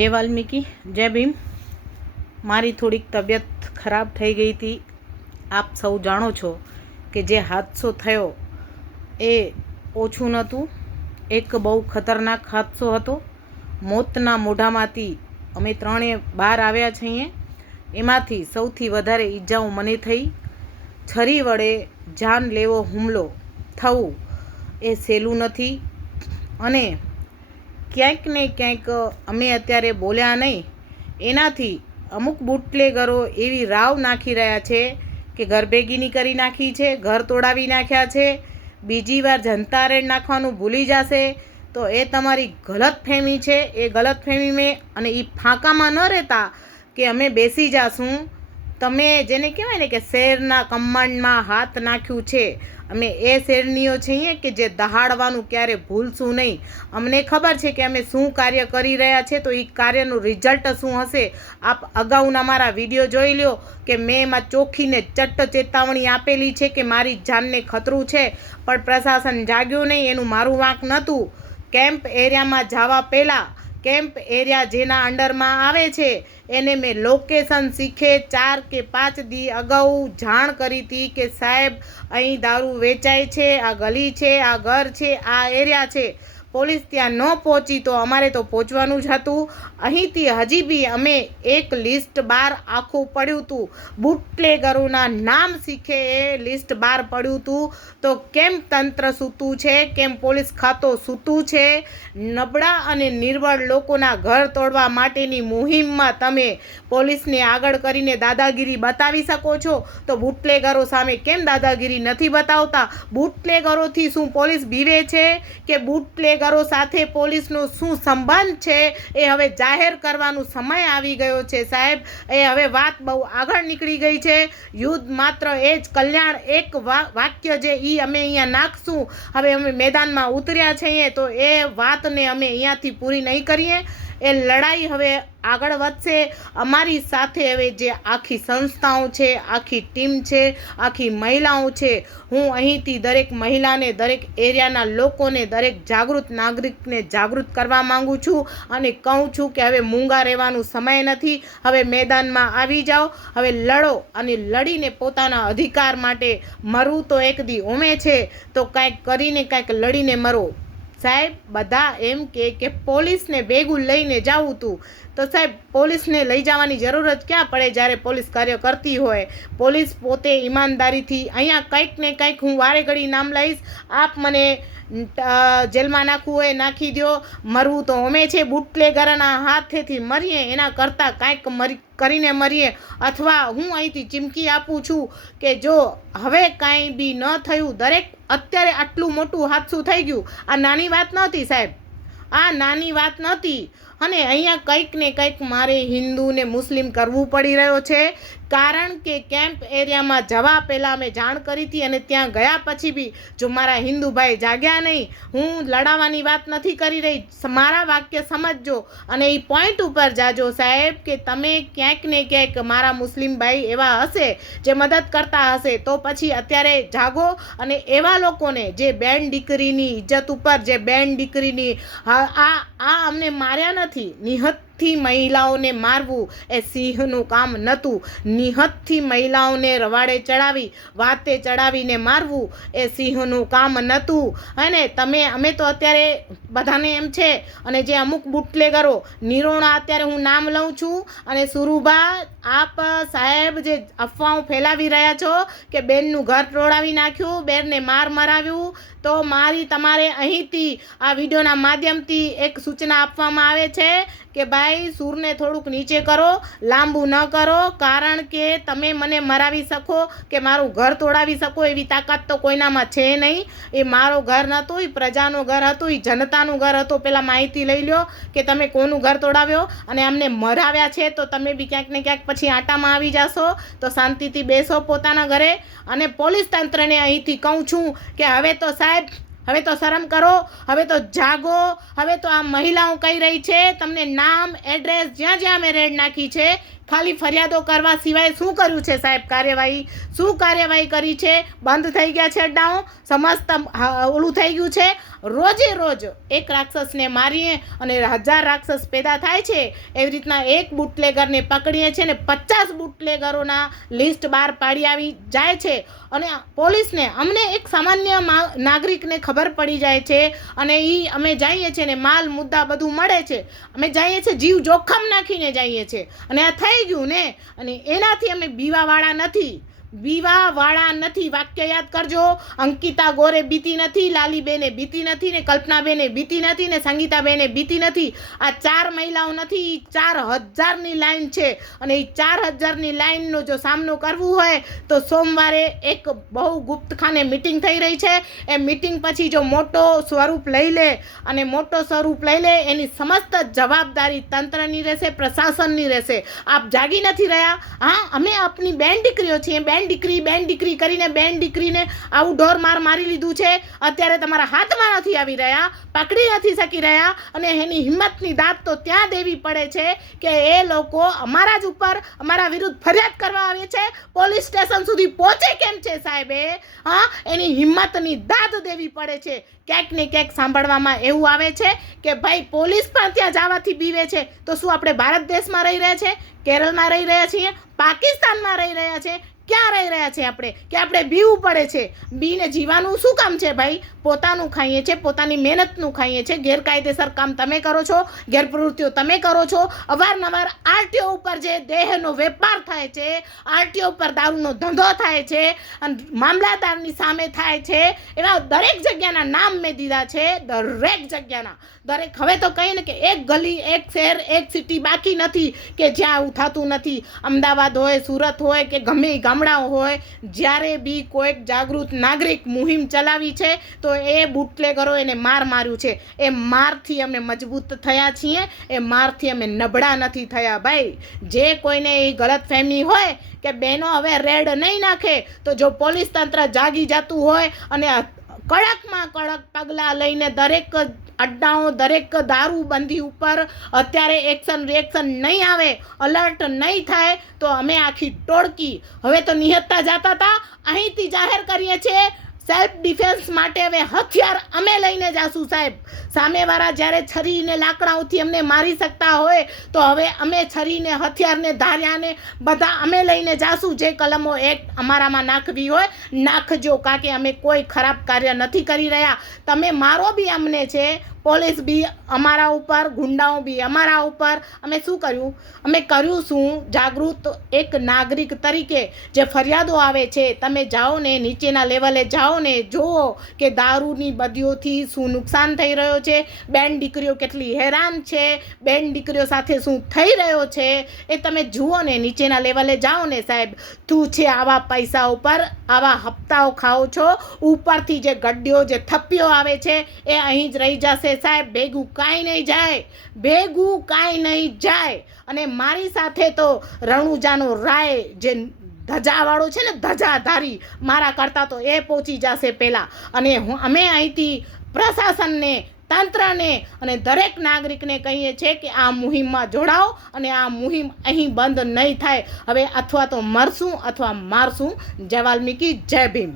जय वाल्मीकि, जय भीम। मारी थोड़ीक तबियत खराब थई गई थी। आप सौ जाणो छो कि जे हादसो थयो ए ओछुं नहोतुं। एक बहु खतरनाक हादसो हतो। मौतना मोढामांथी अमे त्रणेय बहार आव्या छीए। एमांथी सौथी वधारे ईजाओ मने थई। छरी वडे जानलेवो हुमलो थवुं ए सहेલું નથી અને ક્યાંક ને ક્યાંક અમે અત્યારે બોલ્યા નહીં એનાથી અમુક બુટલેગરો એવી રાવ નાખી રહ્યા છે કે ઘર ભેગીની કરી નાખી છે, ઘર તોડાવી નાખ્યા છે, બીજી વાર જનતા રેડ નાખવાનું ભૂલી જશે તો એ તમારી ગલતફહેમી છે। એ ગલતફહેમી મેં અને એ ફાંકામાં ન રહેતા કે અમે બેસી જાશું। તમે જેને કહેવાય ને કે શેરના કમ્માંડમાં હાથ નાખ્યું છે, અમે એ શેરનીઓ છીએ કે જે દહાડવાનું ક્યારે ભૂલશું નહીં। અમને ખબર છે કે અમે શું કાર્ય કરી રહ્યા છે તો એ કાર્યનું રિઝલ્ટ શું હશે। આપ અગાઉના મારા વિડીયો જોઈ લો કે મેં એમાં ચોખ્ખીને ચટ્ટ ચેતવણી આપેલી છે કે મારી જાનને ખતરું છે, પણ પ્રશાસન જાગ્યું નહીં। એનું મારું વાંક નહોતું। કેમ્પ એરિયામાં જવા પહેલાં કેમ્પ એરિયા જેના અંડરમાં આવે છે એને મેં લોકેશન શીખે 4 કે 5 દી અગાઉ જાણ કરી હતી કે સાહેબ અહીં દારૂ વેચાય છે, આ ગલી છે, આ ઘર છે, આ એરિયા છે। પોલીસ ત્યાં ન પહોંચી તો અમારે તો પહોંચવાનું જ હતું। અહીંથી હજી બી અમે એક લિસ્ટ બહાર આખું પડ્યું હતું, બુટલેગરોના નામ શીખે એ લિસ્ટ બહાર પડ્યું હતું। તો કેમ તંત્ર સૂતું છે, કેમ પોલીસ ખાતો સૂતું છે? નબળા અને નિર્બળ લોકોના ઘર તોડવા માટેની મુહિમમાં તમે પોલીસને આગળ કરીને દાદાગીરી બતાવી શકો છો તો બુટલેગરો સામે કેમ દાદાગીરી નથી બતાવતા? બુટલેગરોથી શું પોલીસ બીવે છે કે બુટલેગરો સાથે પોલીસનો શું સંબંધ છે એ હવે જાહેર કરવાનો સમય આવી ગયો છે સાહેબ। એ હવે વાત બહુ આગળ નીકળી ગઈ છે। યુદ્ધ માત્ર એ જ કલ્યાણ એક વાક્ય જે અમે અહીંયા નાખશું। હવે અમે મેદાનમાં ઉતર્યા છીએ તો એ વાતને અમે અહીંયાથી પૂરી નહીં કરીએ। એ લડાઈ હવે આગળ વધશે। અમારી સાથે હવે જે આખી સંસ્થાઓ છે, આખી ટીમ છે, આખી મહિલાઓ છે, હું અહીંથી દરેક મહિલાને, દરેક એરિયાના લોકોને, દરેક જાગૃત નાગરિકને જાગૃત કરવા માગું છું અને કહું છું કે હવે મૂંગા રહેવાનું સમય નથી। હવે મેદાનમાં આવી જાઓ, હવે લડો અને લડીને પોતાના અધિકાર માટે મરવું તો એક દી ઓમે છે તો કાંઈક કરીને કાંઈક લડીને મરો સાહેબ। બધા એમ કે પોલીસને ભેગું લઈને જવું હતું તો સાહેબ પોલીસને લઈ જવાની જરૂર જ ક્યાં પડે જ્યારે પોલીસ કાર્ય કરતી હોય। પોલીસ પોતે ઈમાનદારીથી અહીંયા કંઈક ને કંઈક હું વારે ઘડી નામ લઈશ, આપ મને જેલમાં નાખવું હોય નાખી દો, મરવું તો અમે છે। બુટલેગરના હાથેથી મરીએ એના કરતાં કાંઈક કરીને મરીએ। અથવા હું અહીંથી ચીમકી આપું છું કે જો હવે કાંઈ બી ન થયું, દરેક અત્યારે આટલું મોટું હાદસું થઈ ગયું, આ નાની વાત નહોતી સાહેબ, આ નાની વાત નહોતી। અને અહીંયા કંઈક ને કંઈક મારે હિન્દુ ને મુસ્લિમ કરવું પડી રહ્યો છે કારણ કે કેમ્પ એરિયામાં જવા પહેલાં મેં જાણ કરી હતી અને ત્યાં ગયા પછી બી જો મારા હિન્દુ ભાઈ જાગ્યા નહીં, હું લડાવવાની વાત નથી કરી રહી, મારા વાક્ય સમજજો અને એ પોઈન્ટ ઉપર જાજો સાહેબ કે તમે ક્યાંક ને ક્યાંક મારા મુસ્લિમ ભાઈ એવા હશે જે મદદ કરતા હશે તો પછી અત્યારે જાગો અને એવા લોકોને જે બેન દીકરીની ઇજ્જત ઉપર, જે બેન દીકરીની આ અમને માર્યા નથી, નિહતથી મહિલાઓને મારવું એ સિંહનું કામ નહોતું। નિહતથી મહિલાઓને રવાડે ચડાવી, વાતે ચડાવીને મારવું એ સિંહનું કામ નહોતું। અને અમે તો અત્યારે બધાને એમ છે અને જે અમુક બુટલેગરો નિરોણા અત્યારે હું નામ લઉં છું અને સુરુભા આપ સાહેબ જે અફવાઓ ફેલાવી રહ્યા છો કે બેનનું ઘર તોડાવી નાખ્યું, બેનને મરાવ્યું, તો મારી તમારે અહીંથી આ વિડીયોના માધ્યમથી એક સૂચના આપવામાં આવે છે કે ભાઈ સૂરને થોડુંક નીચે કરો, લાંબુ ન કરો, કારણ કે તમે મને મરાવી શકો કે મારું ઘર તોડાવી શકો એવી તાકાત તો કોઈનામાં છે નહીં। એ મારો ઘર નહોતું, એ પ્રજાનું ઘર હતું, એ જનતાનું ઘર હતું। પહેલાં માહિતી લઈ લો કે તમે કોનું ઘર તોડાવ્યો અને અમને મરાવ્યા છે તો તમે બી ક્યાંક ને ક્યાંક પછી આટામાં આવી જશો। તો શાંતિથી બેસો પોતાના ઘરે। અને પોલીસ તંત્રને અહીંથી કહું છું કે હવે તો સાહેબ, હવે તો શરમ કરો, હવે તો જાગો। હવે તો આ મહિલાઓ કહી રહી છે તમને નામ, એડ્રેસ, જ્યાં જ્યાં મેં રેડ નાખી છે ખાલી ફરિયાદો કરવા સિવાય શું કર્યું છે સાહેબ? કાર્યવાહી શું કાર્યવાહી કરી છે? બંધ થઈ ગયા છે અડ્ડાઓ, સમસ્ત ઓલું થઈ ગયું છે રોજે રોજ એક રાક્ષસને મારીએ અને 1000 રાક્ષસ પેદા થાય છે, એવી રીતના એક બુટલેગરને પકડીએ છીએ ને 50 બુટલેગરોના લિસ્ટ બહાર પાડી આવી જાય છે. અને પોલીસને અમને એક સામાન્ય નાગરિકને ખબર પડી જાય છે અને અમે જઈએ છીએ ને માલ મુદ્દા બધું મળે છે. અમે જઈએ છીએ જીવ જોખમ નાખીને જઈએ છીએ અને આ થઈ ગયું ને. અને એનાથી અમે બીવાવાળા નથી. વાક્ય યાદ કરજો. અંકિતા ગોરે બીતી નથી, લાલીબેને બીતી નથી ને કલ્પનાબેને બીતી નથી ને સંગીતાબેને બીતી નથી. આ 4 મહિલાઓ નથી, 4000ની લાઈન છે અને એ 4000ની લાઈનનો જો સામનો કરવું હોય તો સોમવારે એક બહુ ગુપ્તખાને મિટિંગ થઈ રહી છે. એ મિટિંગ પછી જો મોટો સ્વરૂપ લઈ લે એની સમસ્ત જવાબદારી તંત્રની રહેશે, પ્રશાસનની રહેશે. આપ જાગી નથી રહ્યા. હા, અમે આપની બેન દીકરીઓ છીએ. બેન દીકરી કરીને બેન દીકરીને આવું ઢોર મારી લીધું છે. અત્યારે તમારા હાથમાં નથી આવી રહ્યા, પકડી નથી શકી રહ્યા અને એની હિંમતની દાદ તો ત્યાં દેવી પડે છે કે એ લોકો અમારા જ ઉપર અમારા વિરુદ્ધ ફરિયાદ કરવા આવે છે. પોલીસ સ્ટેશન સુધી પહોંચે કેમ છે સાહેબે? હા, એની હિંમતની દાદ દેવી પડે છે. ક્યાંક ને ક્યાંક સાંભળવામાં એવું આવે છે કે ભાઈ પોલીસ પણ ત્યાં જવાથી બીવે છે. તો શું આપણે ભારત દેશમાં રહી રહ્યા છે? કેરળમાં રહી રહ્યા છીએ? પાકિસ્તાનમાં રહી રહ્યા છે? ક્યાં રહી રહ્યા છે આપણે કે આપણે બીવું પડે છે? બીને જીવાનું શું કામ છે ભાઈ? પોતાનું ખાઈએ છીએ, પોતાની મહેનતનું ખાઈએ છીએ. ગેરકાયદેસર કામ તમે કરો છો, ગેરપ્રવૃત્તિઓ તમે કરો છો. અવારનવાર આરટીઓ ઉપર જે દેહનો વેપાર થાય છે, આરટીઓ ઉપર દારૂનો ધંધો થાય છે અને મામલાદારની સામે થાય છે, એવા દરેક જગ્યાના નામ મેં દીધા છે. દરેક જગ્યાના હવે તો કહીએ ને કે એક ગલી, એક શહેર, એક સિટી બાકી નથી કે જ્યાં આવું થતું નથી. અમદાવાદ હોય, સુરત હોય કે ગમે ગામડાઓ હોય, જ્યારે બી કોઈક જાગૃત નાગરિક મુહિમ ચલાવી છે તો એ બુટલેગરો એને માર્યું છે. એ મારથી અમે મજબૂત થયા છીએ, એ મારથી અમે નબળા નથી થયા ભાઈ. જે કોઈને એ ગલતફહેમી હોય કે બહેનો હવે રેડ નહીં નાખે, તો જો પોલીસ તંત્ર જાગી જતું હોય અને કડકમાં કડક પગલાં લઈને દરેક અડ્ડાઓ, દરેક દારૂબંધી ઉપર અત્યારે એક્શન રિએક્શન નહીં આવે, અલર્ટ નહીં થાય તો અમે આખી ટોળકી હવે તો નિહત્તા જતા હતા, અહીંથી જાહેર કરીએ છીએ સેલ્ફ ડિફેન્સ માટે હવે હથિયાર અમે લઈને જાશું સાહેબ. સામેવાળા જ્યારે છરીને લાકડાઓથી અમને મારી શકતા હોય તો હવે અમે છરીને, હથિયારને, ધાર્યાને બધા અમે લઈને જાશું. જે કલમો એક અમારામાં નાખવી હોય નાખજો, કારણ કે અમે કોઈ ખરાબ કાર્ય નથી કરી રહ્યા. તમે મારો બી અમને છે, પોલીસ બી અમારા ઉપર, ગુંડાઓ બી અમારા ઉપર. અમે શું કર્યું? અમે કર્યું શું? જાગૃત એક નાગરિક તરીકે જે ફરિયાદો આવે છે, તમે જાઓ ને નીચેના લેવલે જાઓ ને જુઓ કે દારૂની બદીઓથી શું નુકસાન થઈ રહ્યો છે, બેન દીકરીઓ કેટલી હેરાન છે, બેન દીકરીઓ સાથે શું થઈ રહ્યો છે, એ તમે જુઓ ને. નીચેના લેવલે જાઓ ને સાહેબ. તું છે આવા પૈસા ઉપર આવા હપ્તાઓ ખાઓ છો, ઉપરથી જે ગड्डियों, જે થપ્પીઓ આવે છે એ અહીં જ રહી જશે સાહેબ. ભેગું કાંઈ નહીં જાય. અને મારી સાથે તો રણુજાનો રાય જે ધજાવાળો છે ને, ધજાધારી, મારા કરતાં તો એ પહોંચી જશે પહેલાં. અને અમે અહીંથી પ્રશાસનને, તંત્રને અને દરેક નાગરિકને કહીએ છીએ કે આ મુહિમમાં જોડાઓ અને આ મુહિમ અહીં બંધ નહીં થાય હવે. અથવા તો મરશું અથવા મારશું. જય વાલ્મીકી, જય ભીમ.